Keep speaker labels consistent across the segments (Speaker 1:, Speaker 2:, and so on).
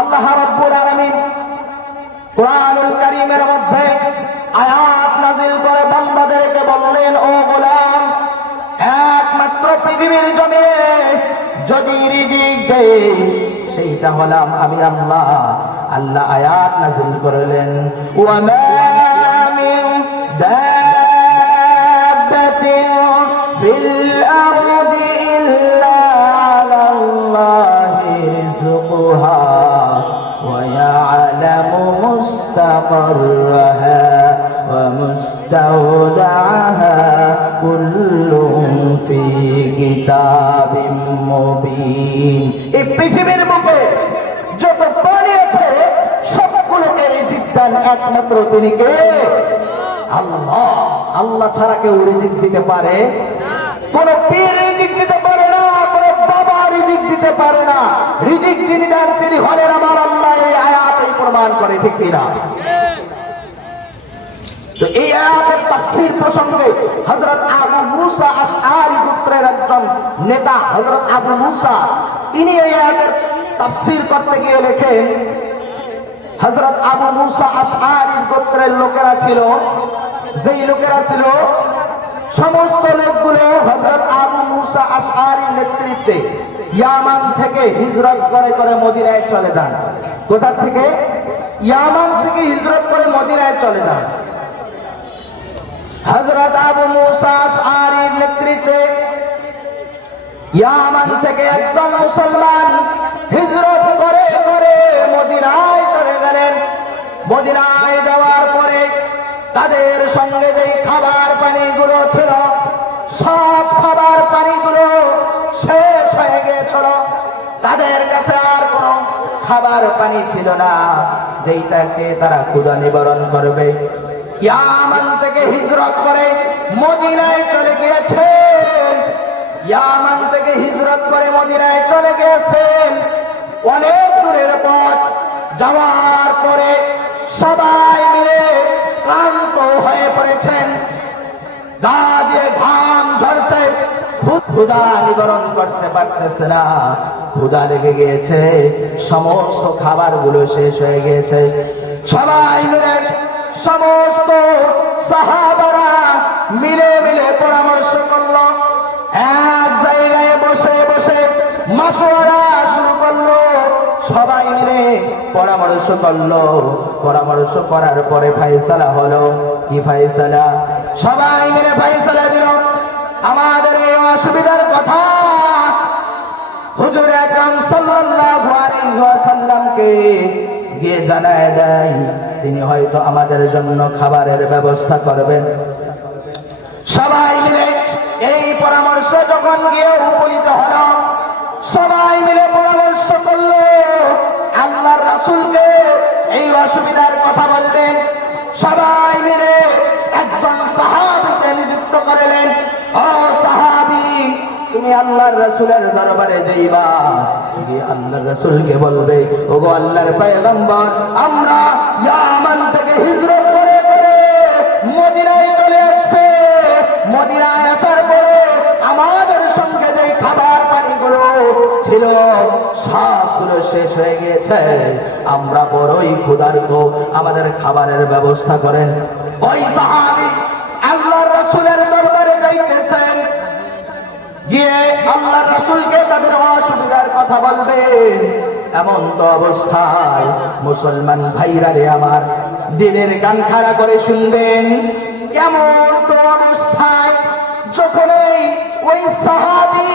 Speaker 1: আল্লাহ রব্বুল আলামিন কোরআনুল কারীমের মধ্যে আয়াত নাজিল করে বান্দাদেরকে বললেন, ও গোলাম, একমাত্র পৃথিবীর জমিনে যদি রিজিক দেয় সেইটা হলাম আমি আল্লাহ। আল্লাহ আয়াত নাজিল করলেন ওয়ামা মিন কিতাবিম এই পৃথিবীর বুকে যত প্রাণী আছে, সবগুলোকে রিজিক দান একমাত্র তিনি কে? আল্লাহ। আল্লাহ ছাড়া কেউ রিজিক দিতে পারে? কোন পীর রিজিক দিতে পারে না, কোন বাবা রিজিক দিতে পারে না। রিজিক যিনি দেন, তিনি হলেন আমার আল্লাহ। এই আয়াত প্রমাণ করে ঠিক কিনা? প্রসঙ্গে হযরত আবু মুসা আশআরি গোত্রের একজন নেতা, হযরত আবু মুসা, তিনি এই আয়াতের তাফসীর করতে গিয়ে লেখেন, হযরত আবু মুসা আশআরি গোত্রের লোকেরা ছিল, যেই লোকেরা ছিল, সমস্ত লোকগুলো হযরত আবু মুসা আশআরির নেতৃত্বে ইয়ামান থেকে হিজরত করে করে মদিনায় চলে যান। কোথা থেকে? ইয়ামান থেকে হিজরত করে মদিনায় চলে যান। হযরত আবু মুসা আশআরির নেতৃত্বে ইয়ামান থেকে একদম মুসলমান হিজরত করে করে মদিনায় চলে গেলেন। মদিনায় যাওয়ার পরে তাদের সঙ্গে যে খাবার পানিগুলো ছিল, সব খাবার পানিগুলো শেষ হয়ে গিয়েছিল। তাদের কাছে আর কোনো খাবার পানি ছিল না, যেইটাকে তারা ক্ষুধা নিবারণ করবে। ইয়ামান থেকে হিজরত করে মদিনায় চলে গিয়েছেন। ইয়ামান থেকে হিজরত করে মদিনায় চলে গিয়েছেন। অনেক দূরের পথ যাওয়ার পরে সবাই মিলে ক্লান্ত হয়ে পড়েছেন। গা দিয়ে ঘাম ঝরছে। ক্ষুধা নিবারণ করতে পারতেছে না। ক্ষুধা লেগে গিয়েছে। সমস্ত খাবারগুলো শেষ হয়ে গিয়েছে। সবাই মিলে সমস্ত সাহাবারা মিলে মিলে পরামর্শ করল। এক জায়গায় বসে বসে মাসোয়ারা শুরু করল। সবাই মিলে পরামর্শ করল। পরামর্শ করার পরে ফাইসালা হলো। কি ফাইসালা সবাই মিলে ফাইসালা দিল। আমাদের এই অসুবিধার কথা হুজুর আকরাম সাল্লাল্লাহু আলাইহি ওয়াসাল্লামকে গিয়ে জানায় দেয়, তিনি হয়তো আমাদের জন্য খাবারের ব্যবস্থা করবেন। সবাই মিলে এই পরামর্শ যখন গিয়ে উপনীত হল সবাই মিলে পরামর্শ করল, আল্লাহর রাসুলকে এই অসুবিধার কথা বলবেন সবাই মিলে একজন সাহাবীকে নিযুক্ত করলেন। ও সাহাবী তুমি আল্লাহর রাসূলের দরবারে যাইবা। গিয়ে আল্লাহর রাসূলকে বলবে, ওগো আল্লাহর পয়গম্বর, আমরা ইয়ামান থেকে হিজরত করে করে মদিনায় চলে আসছে। মদিনায় আসার পরে আমাদের সঙ্গে যে খাবার পানিগুলো ছিল, সবগুলো শেষ হয়ে গেছে আমরা বড়ই ক্ষুধার্ত। আমাদের খাবারের ব্যবস্থা করেন। ওই সাহাবি গিয়ে আল্লাহ রাসূলকে তাদের অসুবিধার কথা বলবেন। এমন তো অবস্থায় মুসলমান ভাইরা রে আমার দিলের গান খাড়া করে শুনবেন। এমন তো অবস্থায় যখন ওই সাহাবি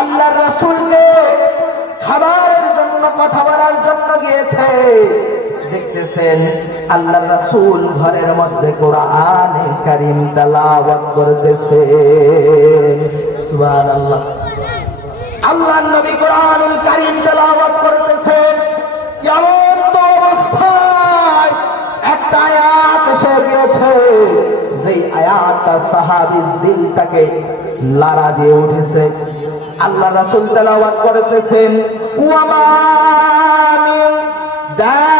Speaker 1: আল্লাহ রাসূলকে খাবারের জন্য, কথা বলার জন্য গিয়েছে। দেখতেছেন আল্লাহ রাসূল ঘরের মধ্যে কোরআন কারীম তেলাওয়াত করতেছে সুবহানাল্লাহ। আল্লাহ নবী কোরআনুল করতেছেন। এমন তো অবস্থায় একটা আয়াত এসে গিয়েছে, যেই আয়াতটা সাহাবীর লারা দিয়ে উঠেছে। আল্লাহ রাসূল তেলাওয়াত করতেছেন ওয়ামা দাব্বাতিন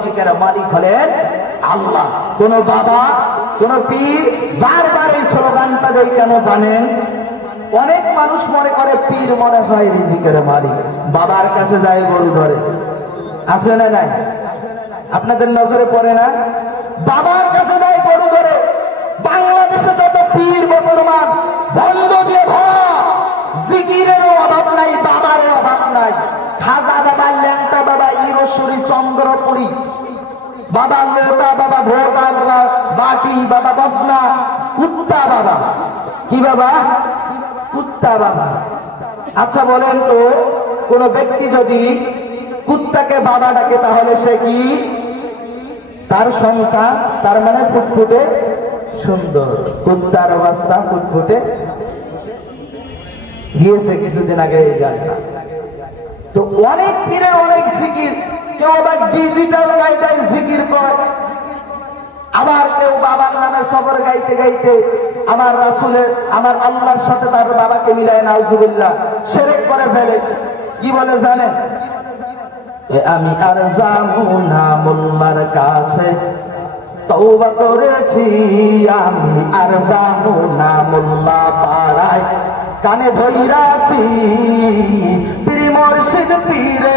Speaker 1: রিজিকের মালিক হলেন আল্লাহ। কোন বাবা, কোন পীর বারবার এই স্লোগানটা দেয় কেন জানেন? অনেক মানুষ মনে করে পীর মনে হয় রিজিকের মালিক। বাবার কাছে যায় গরু ধরে। আছে না নাই? আপনাদের নজরে পড়ে না? বাবার কাছে যায় গরু ধরে। বাংলাদেশে যত পীর বর্তমান, বন্ধ দিয়ে ভরা জিকিরেরও অভাব নাই বাবারও অভাব নাই খাজা বাবা ল্যাংটা ইরশ্বরী চন্দ্রপুরী। বাবা লোটা, বাবা ভোটা বাবা বাটি বাবা বদনা কুত্তা বাবা। কি বাবা? কুত্তা বাবা। আচ্ছা বলেন তো, কোন ব্যক্তি যদি কুত্তাকে বাবা ডাকে, তাহলে সে কি? তার সন্তান তার মানে ফুটফুটে সুন্দর। কুত্তার অবস্থা ফুটফুটে। গিয়েছে কিছুদিন আগে গানটা তো অনেক পীরের অনেক জিকির। কেউ আবার ডিজিটাল গাইডাই জিকির করে। আবার কেউ বাবার নামে সবর গাইতে গাইতে আমার রাসুলের, আমার আল্লাহর সাথে তার বাবাকে মিলায়, নাউজুবিল্লাহ, সেরেক করে ফেলে। কি বলে জানেন? আমি আর জামু না মোল্লার কাছে। তৌবা করেছি, আমি আর জামু না মোল্লা পাড়ায়। কানে ধৈরাছি পীর মুর্শিদ পীরে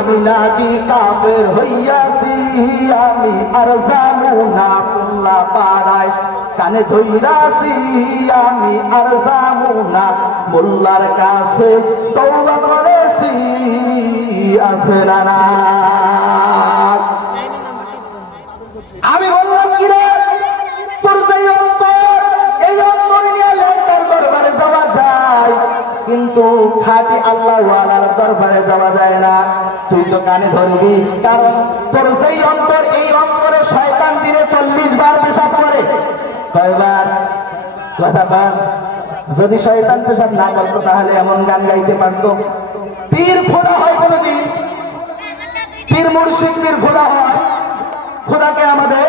Speaker 1: আমি নাকি কাফের হইয়াছি আমি আর জানু না মোল্লা পাড়ায়। কানে ধইরাছি আমি আর জানু না মোল্লার কাছে। তওবা করেছি আছে না না। আমি বললাম কি কিন্তু খাঁটি আল্লাহ ওয়ালার দরবারে যাওয়া যায় না। তুই তো কানে ধরবি। কারণ তোর যেই অন্তর, এই অন্তরে শয়তান দিনে চল্লিশ বার পেশাব করে। কয়বার? কথা পান যদি শয়তান পেশাব না করতো, তাহলে এমন গান গাইতে পারতো। পীর খোদা হয় কোনোদিন। পীর মুর্শিদ, পীর খোদা হয়। খোদাকে আমাদের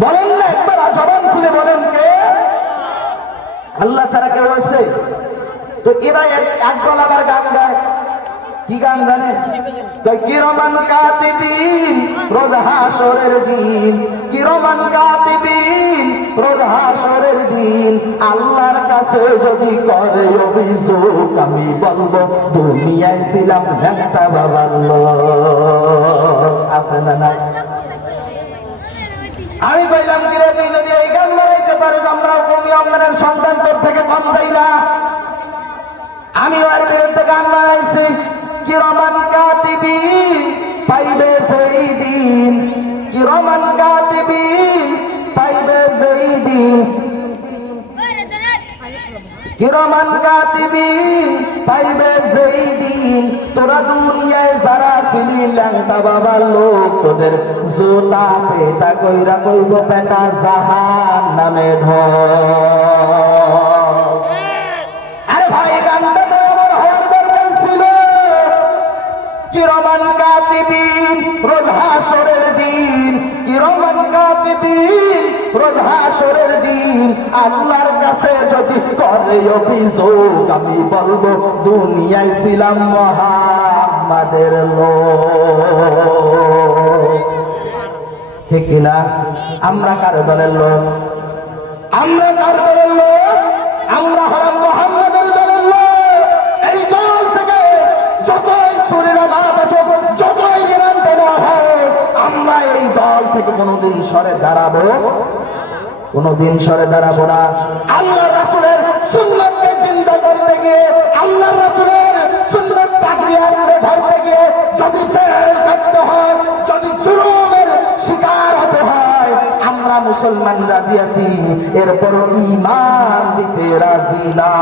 Speaker 1: বলেন না একবার জবান খুলে বলেন কে? আল্লাহ ছাড়া কেউ আছে তো এরা এক- একদল আবার গান গায়। কি গান জানে? কিরমান কাতিবিন রোজ হাসরের দিন, কিরমান কাতিবিন রোজ হাসরের দিন, আল্লাহর কাছে যদি করে অভিযোগ, আমি বলব, দুনিয়ায় ছিলাম একটা বাবার আছে না নাই? আমি কইলাম কি রে তুই যদি এই গান বানাইতে পারিস আমরা কমি অঙ্গনের সন্তান তোর থেকে কম যাই না। আমি ওর বিরুদ্ধে গান বানাইছি। কিরমান কাতিবিন, পাইবে সেই দিন কিরমান কাতিবিন, পাইবে সেই দিন কিরমান কাতিবিন, পাইবে সেই দিন তোরা দুনিয়ায় যারা ছিলি, ল্যাংটা বাবার লোক, তোদের জোতা পেটা কইরা কইব, পেটা জাহান নামে ঢল কিরমান কাতিবিন রোজ হাসরের দিন, কিরমান কাতিবিন রোজ হাসরের দিন। আল্লাহর কাছে যদি করে অভিযোগ, আমি বলব, দুনিয়ায় ছিলাম মহামাদের লোক। ঠিক কিনা আমরা কার দলের লোক? আমরা কার দলের লোক? আমরা হলাম মোহাম্মদের এই দল থেকে কোনোদিন সরে দাঁড়াবো? কোনোদিন সরে দাঁড়াবো না। আল্লাহ রাসুলের সুন্নতকে চিন্তা করতে গিয়ে, আল্লাহ রাসূলের সুন্নাত তাকরিয়ার ধরতে গিয়ে, যদি কাটতে হয়, যদি জুলুমের শিকার হতে হয়, আমরা মুসলমান রাজি আছি এরপর ইমান দিতে রাজি না।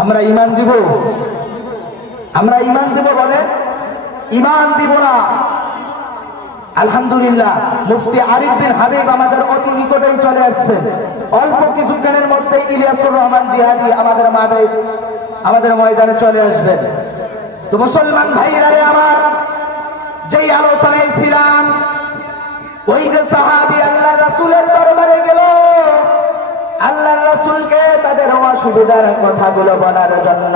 Speaker 1: আমরা ইমান দিব? আমরা ইমান দিব বলে? ইমান দিব না। আলহামদুলিল্লাহ, মুফতি আরিফ বিন হাবিব আমাদের অতি নিকটেই চলে আসছেন অল্প কিছুক্ষণের মধ্যে ইলিয়াসুর রহমান জিহাদি আমাদের মাঠে, আমাদের ময়দানে চলে আসবেন তো মুসলমান ভাইরা আমার, যেই আলোচনায় ছিলাম, ওই যে সাহাবি আল্লাহ রাসূলের দরবারে গেল। আল্লাহ রাসূলকে তাদের অসুবিধার কথাগুলো বলার জন্য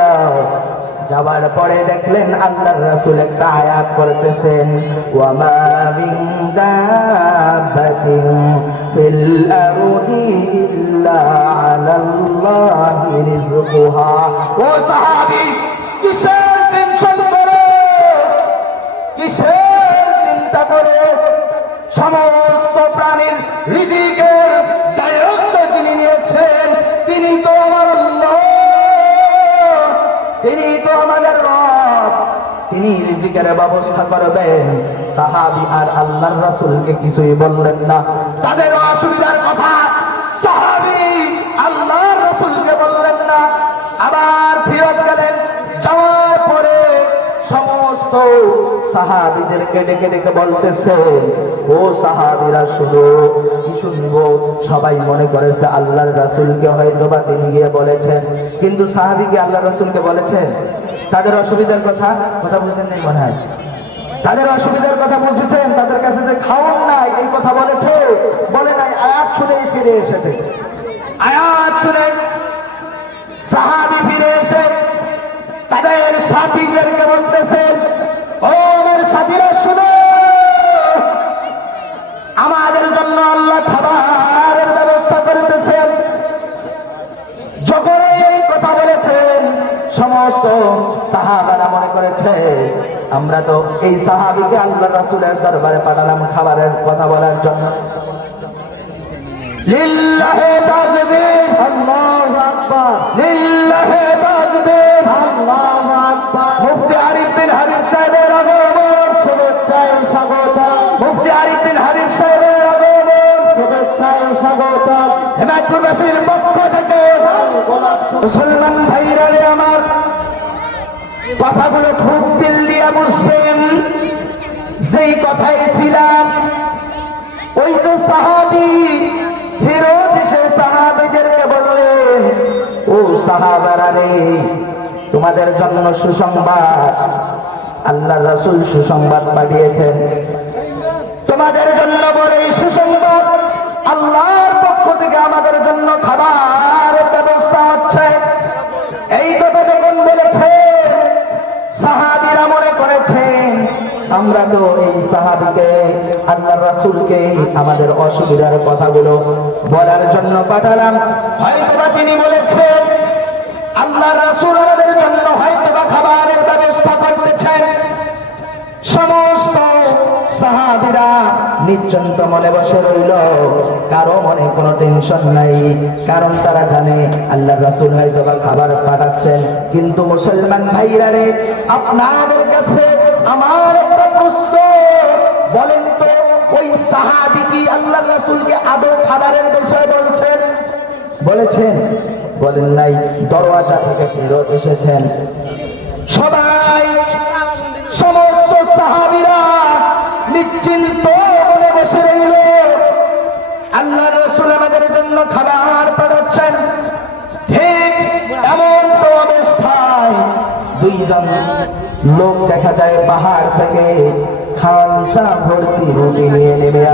Speaker 1: যাবার পরে দেখলেন আল্লাহ রাসূল একটা আয়াত করতেছেন ওয়ামা মিন দাব্বাতিন ফিল আরদি ইল্লা আলাল্লাহি ও সাহাবী, কিসের টেনশন করে? কিসের চিন্তা করে? সমস্ত তিনি তো আমাদের রব। তিনি রিজিকের ব্যবস্থা করবেন। সাহাবি আর আল্লাহর রাসূলকে কিছুই বললেন না। তাদের অসুবিধার কথা সাহাবি, আল্লাহর রাসূলকে বললেন না। আবার ফিরত গেলেন, যাওয়ার পরে সমস্ত সাহাবিদেরকে ডেকে ডেকে বলতেছে, ও সাহাবিরা শুধু কি সবাই মনে করেছে আল্লাহর রাসূলকে হয়তো বা তিনি গিয়ে বলেছেন। কিন্তু সাহাবিকে আল্লাহ রাসূলকে বলেছেন? তাদের অসুবিধার কথা কথা নাই মনে হয়? তাদের অসুবিধার কথা বুঝেছেন, তাদের কাছে যে খাওয়ান নাই, এই কথা বলেছে। বলে নাই, আয়াত শুনেই ফিরে এসেছে। আয়াত শুনে সাহাবি ফিরে এসে তাদের সাথীদেরকে আমার সাথীরা শুনো, আমাদের জন্য আল্লাহ খাবারের ব্যবস্থা যখন এই কথা বলেছেন, সমস্ত সাহাবারা মনে করেছে, আমরা তো এই সাহাবিকে আল্লাহ রাসূলের দরবারে পাঠালাম খাবারের কথা বলার জন্য। লিল্লাহে আল্লাহু আকবার। লিল্লাহে আল্লাহু আকবার। মুফতি পক্ষ থেকে মুসলমান ভাইরা আমার, কথাগুলো খুব দিল দিয়া বুঝবেন। কথাই ছিলাম, ওই যে সাহাবি ফেরত এসে সাহাবিদেরকে বললেন ও সাহাবারা তোমাদের জন্য সুসংবাদ, আল্লাহ রাসূল সুসংবাদ পাঠিয়েছেন। তোমাদের জন্য বলে সুসংবাদ আল্লাহর আমরা তো এই সাহাবিকে আল্লাহ রাসূলকে, আমাদের অসুবিধার কথাগুলো বলার জন্য পাঠালাম। হয়তোবা তিনি বলেছেন আল্লাহ রাসূল আমাদের জন্য হয়তোবা খাবারের ব্যবস্থা করতেছেন। সমস্ত সাহাবিরা নিশ্চন্ত মনে বসে রইল। কারও মনে কোনো টেনশন নাই, কারণ তারা জানে আল্লাহ রাসূল হয়তো খাবার পাঠাচ্ছেন। কিন্তু মুসলমান ভাইরা রে, আপনাদের কাছে আমার বলেন তো, ওই সাহাবি কি আল্লাহ রাসূলকে আদৌ খাবারের বিষয় বলছেন? বলেছেন। বলেন নাই, দরওয়াজা থেকে ফেরত এসেছেন। সবাই, সমস্ত সাহাবিরা নিশ্চিন্ত মনে বসে রইল। আল্লাহ রসুল আমাদের জন্য খাবার পাঠাচ্ছেন। ঠিক এমন তো অবস্থায় দুইজন লোক দেখা যায় পাহাড় থেকে ভর্তি রুটি নিয়ে নেমে।